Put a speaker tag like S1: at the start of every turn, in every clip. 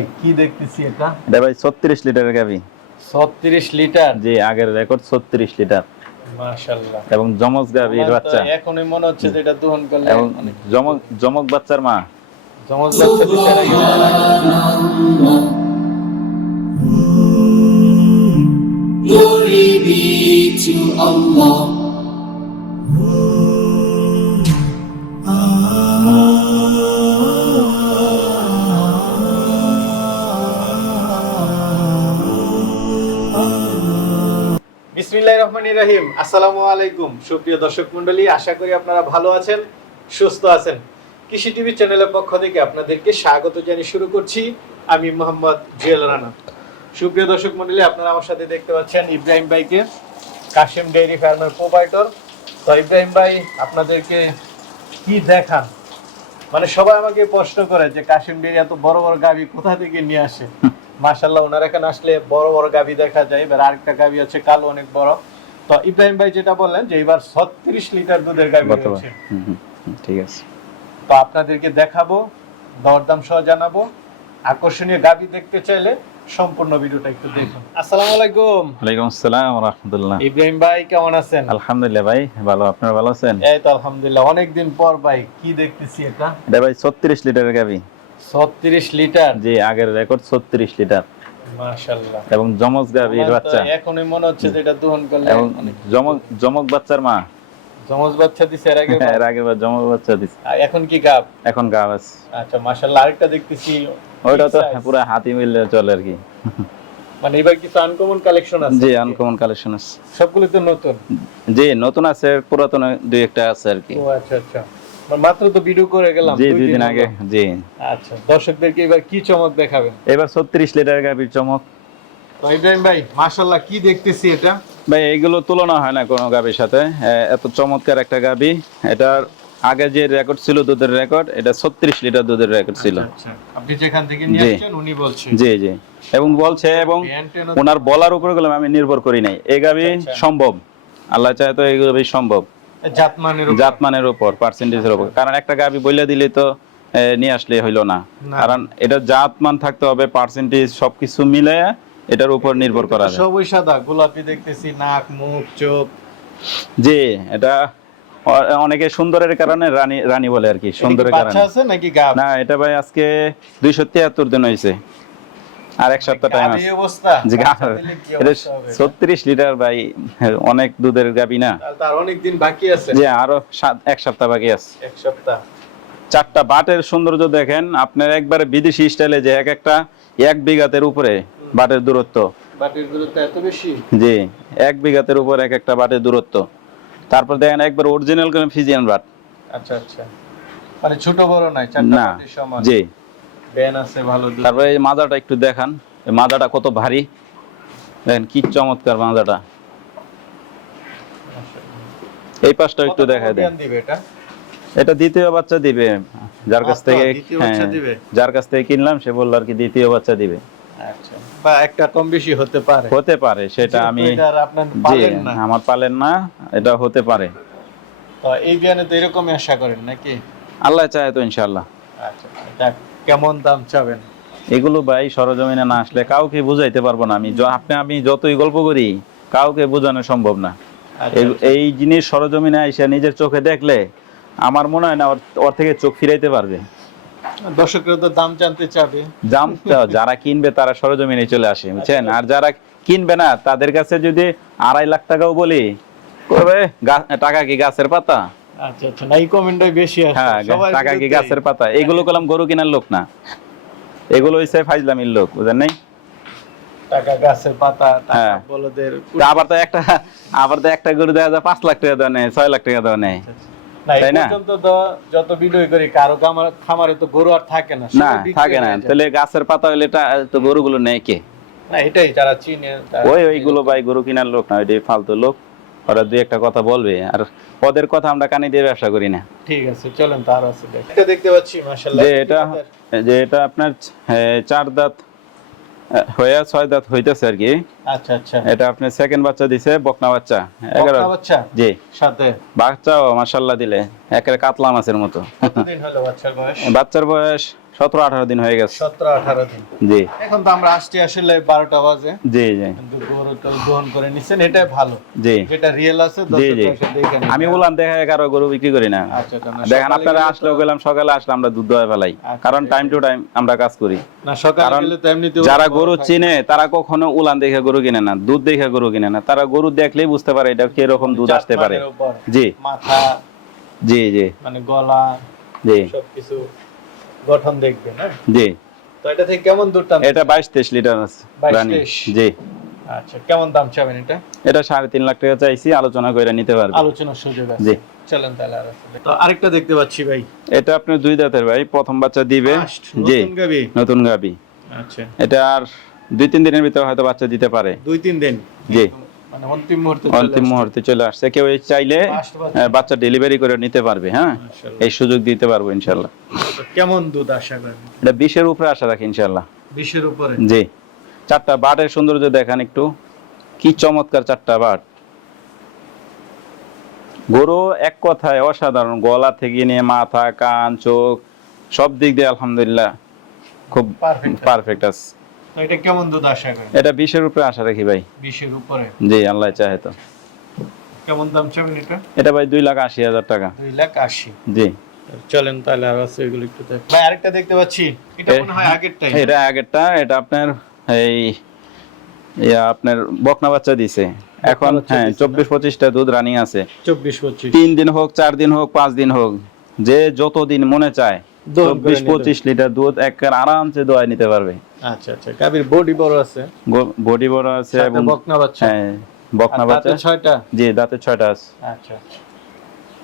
S1: ভাই কি দেখতেছি এটা?
S2: এটা ভাই ছত্রিশ লিটারের গাবি
S1: ছত্রিশ লিটার?
S2: জি আগের রেকর্ড ছত্রিশ লিটার।
S1: মাশাল্লাহ
S2: এবং জমজ গাবির বাচ্চা।
S1: এখনই মনে হচ্ছে যে এটা দহন করলে
S2: এবং জমক জমক বাচ্চার মা।
S1: জমজ বাচ্চা লাগে
S3: Glory be to Allah.
S1: রহিম। আসসালামু আলাইকুম সুপ্রিয় দর্শক মণ্ডলী আশা করি আপনারা ভালো আছেন সুস্থ আছেন। কৃষি টিভি চ্যানেলের পক্ষ থেকে আপনাদেরকে স্বাগত জানিয়ে শুরু করছি আমি মোহাম্মদ জুয়েল রানা। সুপ্রিয় দর্শক মণ্ডলী আপনারা আমার সাথে দেখতে পাচ্ছেন ইব্রাহিম ভাইকে কাশিম ডেইরি ফার্মের প্রোপাইটর তো ইব্রাহিম ভাই আপনাদেরকে কি দেখান? মানে সবাই আমাকে প্রশ্ন করে যে কাশিম ডেইরি এত বড় বড় গাভি কোথা থেকে নিয়ে আসে? মাশাল্লাহ ওনার এখানে আসলে বড় বড় গাভি দেখা যায় এবার আরেকটা গাভি আছে কালো অনেক বড়। তো ইব্রাহিম ভাই যেটা বললেন যে এবার ছত্রিশ লিটার দুধের গাভি রয়েছে।
S2: ঠিক আছে।
S1: তো আপনাদেরকে দেখাবো দরদাম সহ জানাব। আকর্ষণীয় গাভি দেখতে চাইলে সম্পূর্ণ ভিডিওটা একটু দেখুন। আসসালামু আলাইকুম।
S2: ওয়ালাইকুম আসসালাম রহমতুল্লাহ।
S1: ইব্রাহিম ভাই কেমন আছেন?
S2: আলহামদুলিল্লাহ ভাই ভালো। আপনারা ভালো আছেন?
S1: এই তো আলহামদুলিল্লাহ। অনেকদিন পর ভাই কি দেখতেছি এটা?
S2: এটা ভাই ছত্রিশ লিটারের গাবি
S1: ছত্রিশ লিটার?
S2: জি আগের রেকর্ড ছত্রিশ লিটার। এবং জমজ
S1: তো
S2: বাচ্চা।
S1: এখনই মনে হচ্ছে যে এটা দহন করলে
S2: এবং
S1: অনেক
S2: জমক জমক বাচ্চার মা।
S1: জমজ বাচ্চা দিছে এর আগে
S2: এর আগের বার জমক বাচ্চা দিছে।
S1: এখন কি গাব?
S2: এখন গাব আছে।
S1: আচ্ছা মাশাল্লাহ আরেকটা দেখতেছি।
S2: ওইটা তো পুরো হাতি মিললে চলে আর কি।
S1: মানে এবার কিছু আনকমন কালেকশন আছে?
S2: জি আনকমন কালেকশন আছে।
S1: সবগুলো তো নতুন?
S2: জি নতুন আছে পুরাতন দুই একটা আছে আর কি।
S1: ও আচ্ছা আচ্ছা। মাত্র তো ভিডিও করে গেলাম
S2: জি
S1: দুই
S2: দুই দিন আগে জি।
S1: আচ্ছা দর্শকদেরকে এবার কি চমক দেখাবেন?
S2: এবার ছত্রিশ লিটার গাবির চমক।
S1: ইব্রাহিম ভাই মাশাল্লাহ কি দেখতেছি এটা?
S2: ভাই এইগুলো তুলনা হয় না কোনো গাবির সাথে। এত চমৎকার একটা গাবি এটার আগে যে রেকর্ড ছিল দুধের রেকর্ড এটা ছত্রিশ লিটার দুধের রেকর্ড ছিল।
S1: আচ্ছা আপনি যেখান থেকে নিয়ে। আসছেন উনি বলছেন
S2: জি জি। এবং বলছে এবং ওনার বলার উপরে গেলাম আমি নির্ভর করি নাই। এই গাবি
S1: আচ্ছা।
S2: সম্ভব। আল্লাহ চায় তো এই গাবি সম্ভব।
S1: জাতমানের উপর।
S2: পার্সেন্টেজের উপর কারণ একটা গাবি বইলে দিলে তো নিয়ে আসলে হইল না। কারণ এটা জাতমান থাকতে হবে পার্সেন্টেজ সবকিছু মিলে এটার উপর নির্ভর করা
S1: সবই সাদা গোলাপি দেখতেছি নাক মুখ চোখ।
S2: জি এটা অনেকে সুন্দরের কারণে রানী রানী বলে আর কি সুন্দরের কারণে।
S1: আছে নাকি গাব?
S2: না এটা ভাই আজকে দুইশো তিয়াত্তর দিন হয়েছে আর এক সপ্তাহ টাইম আছে।
S1: অবস্থা।
S2: জি এটা লিটার ভাই অনেক দুধের গাবি না।
S1: তার অনেক দিন বাকি আছে।
S2: যে আরও এক সপ্তাহ বাকি আছে।
S1: এক সপ্তাহ।
S2: চারটা বাটের সৌন্দর্য দেখেন আপনার একবারে বিদেশি স্টাইলে যে এক একটা এক বিঘাতের উপরে বাটের দূরত্ব।
S1: বাটির দূরত্ব এত বেশি?
S2: জি এক বিঘাতের উপর এক একটা বাটের দূরত্ব। তারপর দেখেন একবার অরিজিনাল করে ফিজিয়ান বাট।
S1: আচ্ছা আচ্ছা। মানে ছোট বড় নাই চারটা সমান।
S2: জি।
S1: ব্যান আছে ভালো
S2: তারপরে এই মাজাটা একটু দেখান। এই মাজাটা কত ভারী। দেখেন কি চমৎকার মাজাটা। এই পাশটা একটু দেন।
S1: এটা?
S2: দ্বিতীয় বাচ্চা দিবে। যার কাছ
S1: আচ্ছা,
S2: থেকে হ্যাঁ? যার কাছ থেকে কিনলাম সে বলল আর কি দ্বিতীয় বাচ্চা দিবে।
S1: আচ্ছা বা একটা কম বেশি হতে পারে।
S2: হতে পারে সেটা আমি আমার পালেন না এটা হতে পারে।
S1: তো এই বিয়ানে তো এরকমই আশা করেন নাকি?
S2: আল্লাহ চায় তো ইনশাল্লাহ
S1: আচ্ছা কেমন দাম চাবেন?
S2: এগুলো ভাই সরজমিনে না আসলে কাউকে বুঝাইতে পারব না। আমি আপনি আমি যতই গল্প করি কাউকে বোঝানো সম্ভব না।
S1: আচ্ছা,
S2: এই- জিনিস সরজমিনে আইসা নিজের চোখে দেখলে আমার মনে হয় না ওর- থেকে চোখ ফিরাইতে পারবে।
S1: দর্শকরা তো দাম জানতে চাবে।
S2: দাম যারা কিনবে তারা সরজমিনে চলে আসে বুঝছেন? আর যারা কিনবে না তাদের কাছে যদি আড়াই লাখ টাকাও বলি টাকা কি গাছের পাতা?
S1: আচ্ছা আচ্ছা না এই কমেন্টটাই বেশি আসে।
S2: হ্যাঁ টাকা কি গাছের পাতা? এগুলো করলাম গরু কেনার লোক না। এগুলো হইছে ফাইজলামির লোক বুঝেন নাই?
S1: টাকা গাছের পাতা টাকা
S2: হ্যাঁ।
S1: বলদের
S2: আবার তো একটা আবার তো একটা গরু দেখা যায় পাঁচ লাখ টাকা দেওয়া নেই ছয় লাখ টাকা দেওয়া নেই। তাই না?
S1: যত ভিডিও করি কারও খামারে তো গরু আর থাকে না
S2: না থাকে না। তাহলে গাছের পাতা হইলে তো গরুগুলো নেই কে?
S1: না এটাই যারা চিনে
S2: ওই ওইগুলো ভাই গরু কেনার লোক না ওইটাই ফালতু লোক। ওরা দুই একটা কথা বলবে আর ওদের কথা আমরা কানে দিয়ে ব্যবসা করি না।
S1: ঠিক আছে চলেন তার আছে এটা দেখতে পাচ্ছি মাশাআল্লাহ।
S2: যে এটা যে এটা আপনার চার দাঁত হয়ে ছয় দাঁত হইতেছে আর কি।
S1: আচ্ছা আচ্ছা।
S2: এটা আপনি সেকেন্ড বাচ্চা দিছে বকনা বাচ্চা এগারো।
S1: বকনা বাচ্চা?
S2: জি।
S1: সাথে
S2: বাচ্চাও মাসাল্লাহ দিলে একের কাতলা মাছের মতো।
S1: কতদিন হলো বাচ্চার বয়স?
S2: বাচ্চার বয়স সতেরো আঠারো দিন হয়ে গেছে।
S1: সতেরো আঠারো দিন।
S2: জি।
S1: এখন তো আমরা আসছি আসলে বারোটা বাজে।
S2: জি জি।
S1: গ্রহণ করে নিচ্ছেন এটাই ভালো।
S2: জি।
S1: যেটা রিয়েল আছে
S2: জি জি। আমি বললাম দেখা কারও গরু বিক্রি করি না।
S1: আচ্ছা, আচ্ছা,
S2: দেখেন আপনারা আসলেও গেলাম সকালে আসলে আমরা দুধ দোয়া ফেলাই।
S1: আচ্ছা,
S2: কারণ টাইম টু টাইম আমরা কাজ করি।
S1: না সকালে
S2: যারা গরু চিনে তারা কখনো উলান দেখে গরু কিনে না দুধ দেখে গরু কিনে না। তারা গরু দেখলেই বুঝতে পারে এটা কীরকম দুধ আসতে পারে। জি।
S1: মাথা
S2: জি জি।
S1: মানে গলা
S2: জি।
S1: সবকিছু। গঠন দেখবে না
S2: জি।
S1: তো এটা থেকে কেমন দুধ টান
S2: এটা বাইশ তেইশ লিটার আছে
S1: 22 23
S2: জি।
S1: আচ্ছা কেমন দাম চাবেন এটা?
S2: এটা সাড়ে তিন লাখ টাকা চাইছি আলোচনা করে নিতে পারবে।
S1: আলোচনার সুযোগ আছে।
S2: জি।
S1: চলেন তাহলে আর। তো আরেকটা দেখতে পাচ্ছি ভাই।
S2: এটা আপনি দুই দাঁতের ভাই প্রথম বাচ্চা দিবে। জি
S1: নতুন গাবি।
S2: নতুন গাবি।
S1: আচ্ছা।
S2: এটা আর দুই তিন দিনের ভিতরে হয়তো বাচ্চা দিতে পারে।
S1: দুই তিন দিন।
S2: জি।
S1: অন্তিম মুহূর্তে
S2: অন্তিম মুহূর্তে চলে আসছে। কেউ চাইলে
S1: বাচ্চা।
S2: ডেলিভারি করে নিতে পারবে হ্যাঁ? এই সুযোগ দিতে পারব ইনশাল্লাহ।
S1: কেমন দুধ আশা করেন?
S2: এটা বিশের উপরে আশা রাখি ইনশাল্লাহ।
S1: বিশের উপরে?
S2: জি। চারটা বাটের সৌন্দর্য দেখান একটু। কি চমৎকার চারটা বাট। গরু এক কথায় অসাধারণ। গলা থেকে নিয়ে মাথা কান চোখ সব দিক দিয়ে আলহামদুলিল্লাহ। খুব পারফেক্ট আছে।
S1: এটা কেমন দুধ আশা করেন?
S2: এটা বিশের উপরে আশা রাখি ভাই।
S1: বিশের উপরে?
S2: জি আল্লাহ চাহে তো।
S1: কেমন দাম চাবেন এটা?
S2: এটা ভাই দুই লাখ আশি হাজার টাকা।
S1: দুই লাখ আশি।
S2: জি।
S1: চলেন তাহলে আর আছে এগুলো একটু দেখ। ভাই আরেকটা দেখতে পাচ্ছি। এটা মনে হয় আগেরটাই।
S2: এটা আগেরটা এটা আপনার এই ইয়া আপনার বকনা বাচ্চা দিছে। এখন হ্যাঁ চব্বিশ পঁচিশটা দুধ রানিং আছে।
S1: চব্বিশ পঁচিশ।
S2: তিন দিন হোক চার দিন হোক পাঁচ দিন হোক যে যত দিন মনে চায় চব্বিশ পঁচিশ লিটার দুধ এক আরামসে দোয়াই নিতে পারবে।
S1: আচ্ছা আচ্ছা। গাভীর বডি বড় আছে।
S2: বডি বড় আছে এবং
S1: বকনা বাচ্চা।
S2: হ্যাঁ বকনা বাচ্চা।
S1: ছয়টা?
S2: জি দাঁতে ছয়টা আছে।
S1: আচ্ছা আচ্ছা।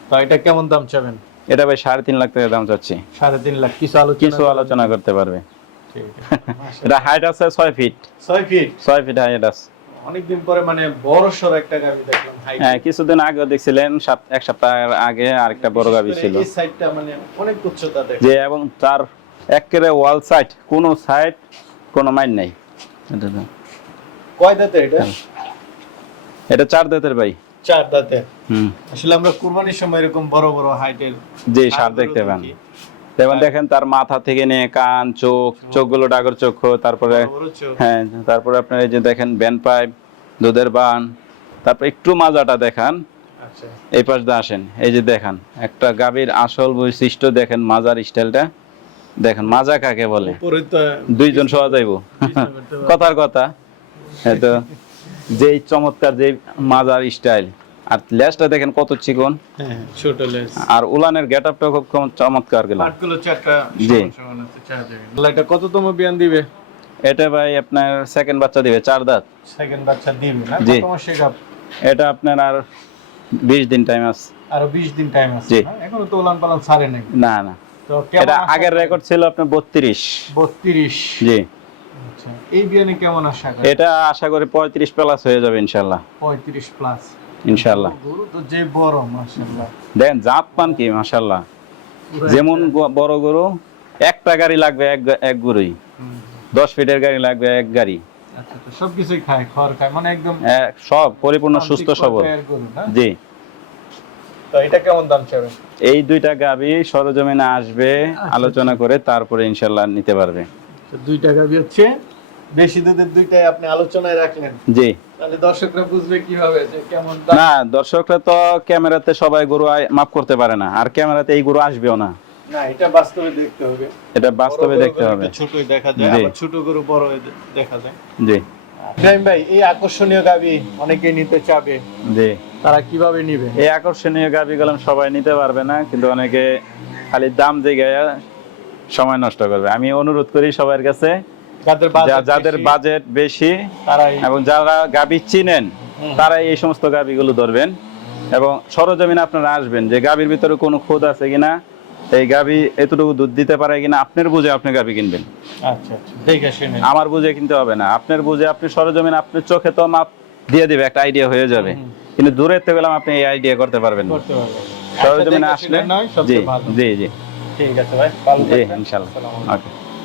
S1: তো এটা কেমন দাম চাবেন?
S2: এটা ভাই সাড়ে তিন লাখ টাকা দাম চাচ্ছি।
S1: সাড়ে তিন লাখ। কিছু আলোচনা
S2: কিছু আলোচনা করতে পারবে।
S1: ঠিক আছে।
S2: এটা হাইট আছে ছয় ফিট
S1: ছয় ফিট
S2: ছয় ফিট হাইট আছে।
S1: অনেকদিন পরে মানে বড় সর একটা গাভী দেখলাম
S2: হ্যাঁ কিছুদিন আগে দেখছিলেন এক সপ্তাহ আগে আরেকটা বড় গাবি ছিল।
S1: এই সাইডটা মানে অনেক উচ্চতা দেখে
S2: যে এবং তার একেবারে ওয়াল সাইড কোনো সাইড কোনো মাইন নাই। এটা তো-
S1: কয় দাঁতে এটা?
S2: এটা চার দাঁতের ভাই।
S1: চার দাঁতে
S2: হুম।
S1: আসলে আমরা কুরবানির সময় এরকম বড় বড় হাইটের
S2: যে সার দেখতে পান। যেমন দেখেন তার মাথা থেকে নিয়ে কান চোখ চোখগুলো ডাগর চক্ষু তারপরে হ্যাঁ তারপরে আপনার এই যে দেখেন ব্যান পাইপ দুধের বান তারপর একটু মাজাটা দেখান।
S1: আচ্ছা।
S2: এই পাশ দিয়ে আসেন এই যে দেখান একটা গাভীর আসল বৈশিষ্ট্য দেখেন মাজার স্টাইলটা। দেখেন মাজা কাকে বলে? দুইজন শোয়া যাইব। কথার কথা। তো যেই চমৎকার যে মাজার স্টাইল। আর লেজটা দেখেন কত চিকন।
S1: হ্যাঁ ছোট লেস।
S2: আর উলানের গেট আপটা খুব চমৎকার গেল।
S1: পাটগুলো চারটা
S2: জি।
S1: এটা কততম বিয়ান দিবে?
S2: এটা ভাই আপনার সেকেন্ড বাচ্চা দিবে চার দাঁত।
S1: সেকেন্ড বাচ্চা দিবে না?
S2: এটা আপনার আর বিশ দিন টাইম আছে।
S1: আরও 20 দিন টাইম আছে? এখনও তো উলান পালান ছাড়ে নাই।
S2: না না।
S1: তো
S2: এটা আগের রেকর্ড ছিল আপনার বত্রিশ।
S1: 32
S2: জি।
S1: আচ্ছা এই বিয়ানে কেমন আশা করেন?
S2: এটা আশা করি পঁয়ত্রিশ প্লাস হয়ে যাবে ইনশাল্লাহ
S1: 35 প্লাস
S2: ইনশাল্লাহ
S1: গরু তো যে বড় মাশাআল্লাহ।
S2: দেন জাত পান কি মাশাল্লাহ
S1: পুরা
S2: যেমন বড় গরু একটা গাড়ি লাগবে এক এক গরুই। দশ ফিটের গাড়ি লাগবে এক গাড়ি।
S1: আচ্ছা সবকিছুই খায় খড় খায় মানে একদম
S2: সব পরিপূর্ণ সুস্থ সবল। জি।
S1: তো এটা কেমন দাম চাবেন
S2: এই দুইটা গাবি সরজমিনে আসবে
S1: আচ্ছা,
S2: আলোচনা করে তারপরে ইনশাল্লাহ নিতে পারবে।
S1: তো দুই টাকা হচ্ছে বেশি দুধের দুইটাই আপনি আলোচনায় রাখলেন।
S2: জি।
S1: তাহলে দর্শকরা বুঝবে কীভাবে যে কেমন
S2: না দর্শকরা তো ক্যামেরাতে সবাই গরু মাপ করতে পারে না। আর ক্যামেরাতে এই গরু আসবেও না।
S1: না এটা বাস্তবে দেখতে হবে।
S2: এটা বাস্তবে দেখতে হবে।
S1: ছোটই দেখা যায় আবার ছোট গরু বড় দেখা যায়।
S2: জি।
S1: ইব্রাহিম ভাই এই আকর্ষণীয় গাবি অনেকেই নিতে চাবে।
S2: জি।
S1: তারা কীভাবে নিবে?
S2: এই আকর্ষণীয় গাবি গেলাম সবাই নিতে পারবে না কিন্তু অনেকে খালি দাম জায়গায় সময় নষ্ট করবে। আমি অনুরোধ করি সবার কাছে
S1: যাদের বাজেট বেশি,
S2: এবং যারা গাবি চিনেন তারা এই সমস্ত গাবিগুলো ধরবেন। এবং সরজমিনে আপনারা আসবেন যে গাবির ভিতরে কোনো খুদ আছে কিনা এই গাবি এতটুকু দুধ দিতে পারে কিনা আপনার বুঝে আপনি গাবি কিনবেন।
S1: আচ্ছা আচ্ছা
S2: আমার বুঝে কিনতে হবে না। আপনার বুঝে আপনি সরজমিনে আপনার চোখে তো মাপ দিয়ে দিবে একটা আইডিয়া হয়ে যাবে। কিন্তু দূরের থেকে গেলাম আপনি এই আইডিয়া করতে পারবেন না। সরজমিনে আসলে জি জি জি।
S1: ঠিক আছে ভাই
S2: জি ইনশাল্লাহ। ওকে।